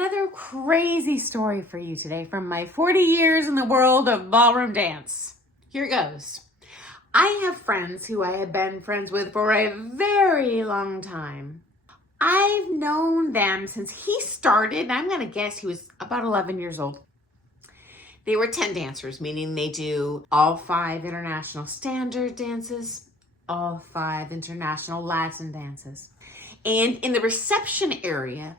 another crazy story for you today from my 40 years in the world of ballroom dance. Here it goes. I have friends who I have been friends with for a very long time. I've known them since he started, and I'm going to guess he was about 11 years old. They were 10 dancers, meaning they do all 5 international standard dances, all 5 international Latin dances. And in the reception area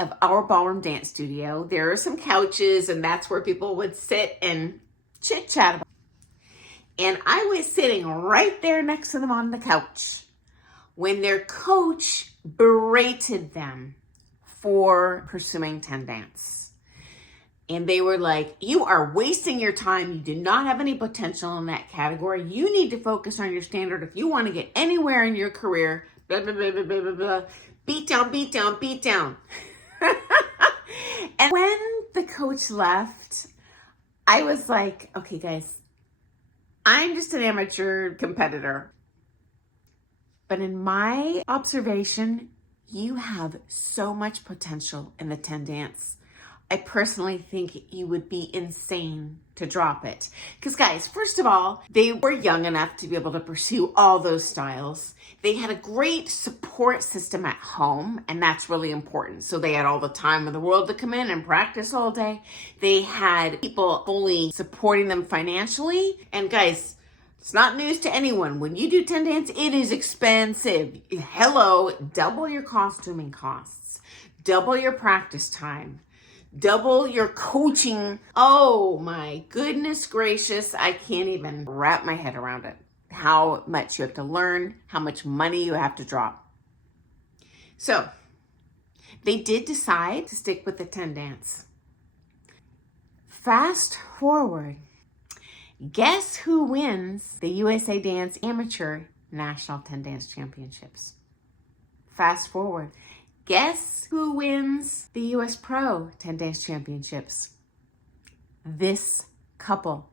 of our ballroom dance studio, there are some couches, and that's where people would sit and chit-chat about. And I was sitting right there next to them on the couch when their coach berated them for pursuing 10 dance. And they were like, you are wasting your time. You do not have any potential in that category. You need to focus on your standard if you want to get anywhere in your career. Blah, blah, blah, blah, blah, blah, blah. Beat down, beat down, beat down. And when the coach left, I was like, okay, guys, I'm just an amateur competitor. But in my observation, you have so much potential in the 10 dance. I personally think you would be insane to drop it. Because guys, first of all, they were young enough to be able to pursue all those styles. They had a great support system at home, and that's really important. So they had all the time in the world to come in and practice all day. They had people fully supporting them financially. And guys, it's not news to anyone. When you do 10 dance, it is expensive. Hello, double your costuming costs, double your practice time, double your coaching. Oh my goodness gracious. I can't even wrap my head around it. How much you have to learn, how much money you have to drop. So they did decide to stick with the 10 dance. Fast forward. Guess who wins the USA Dance Amateur National 10 Dance Championships? Fast forward. Guess who wins the US Pro 10 Dance Championships? This couple.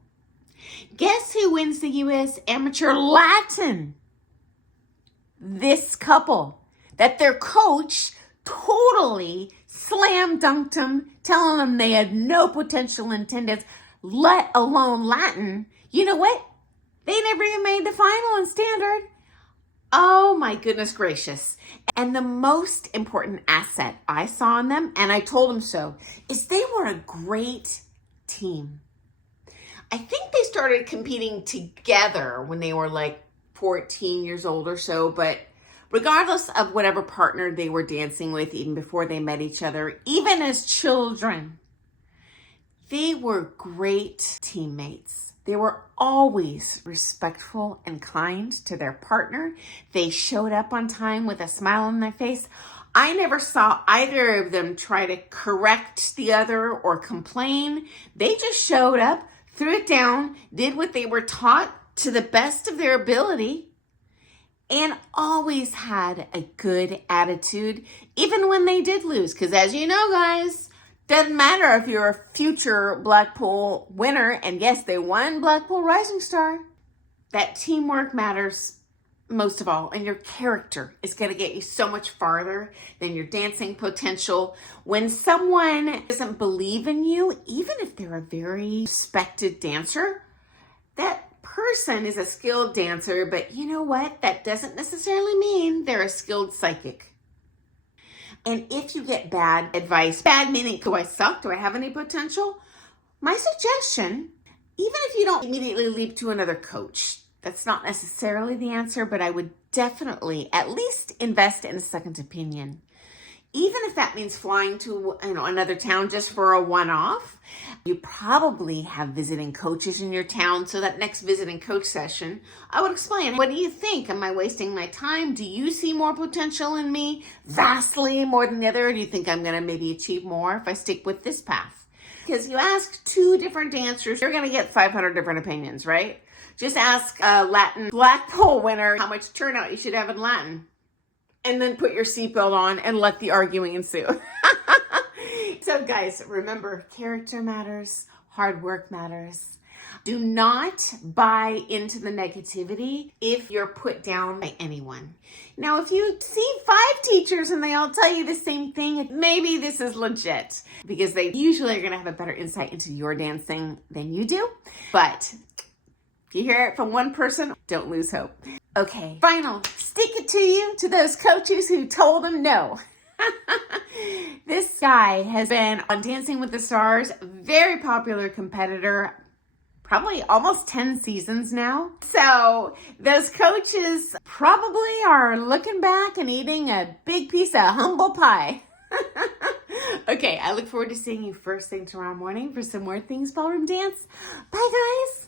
Guess who wins the US Amateur Latin? This couple. That their coach totally slam dunked them, telling them they had no potential in 10 dance, let alone Latin. You know what? They never even made the final in standard. Oh my goodness gracious. And the most important asset I saw in them, and I told them so, is they were a great team. I think they started competing together when they were like 14 years old or so, but regardless of whatever partner they were dancing with, even before they met each other, even as children, they were great teammates. They were always respectful and kind to their partner. They showed up on time with a smile on their face. I never saw either of them try to correct the other or complain. They just showed up, threw it down, did what they were taught to the best of their ability, and always had a good attitude, even when they did lose. Because as you know, guys, doesn't matter if you're a future Blackpool winner, and yes, they won Blackpool Rising Star. That teamwork matters most of all, and your character is going to get you so much farther than your dancing potential. When someone doesn't believe in you, even if they're a very respected dancer, that person is a skilled dancer, but you know what? That doesn't necessarily mean they're a skilled psychic. And if you get bad advice, bad meaning, do I suck? Do I have any potential? My suggestion, even if you don't immediately leap to another coach, that's not necessarily the answer, but I would definitely at least invest in a second opinion. Even if that means flying to another town just for a one-off, you probably have visiting coaches in your town. So that next visiting coach session, I would explain, what do you think? Am I wasting my time? Do you see more potential in me? Vastly more than the other? Or do you think I'm going to maybe achieve more if I stick with this path? Because you ask 2 different dancers, you're going to get 500 different opinions, right? Just ask a Latin Blackpool winner how much turnout you should have in Latin. And then put your seatbelt on and let the arguing ensue. So guys, remember, character matters, hard work matters. Do not buy into the negativity if you're put down by anyone. Now, if you see 5 teachers and they all tell you the same thing, maybe this is legit because they usually are going to have a better insight into your dancing than you do. But if you hear it from one person, don't lose hope. Okay, final, stick it to you, to those coaches who told them no. This guy has been on Dancing with the Stars, very popular competitor, probably almost 10 seasons now. So those coaches probably are looking back and eating a big piece of humble pie. Okay, I look forward to seeing you first thing tomorrow morning for some more Things Ballroom Dance. Bye, guys.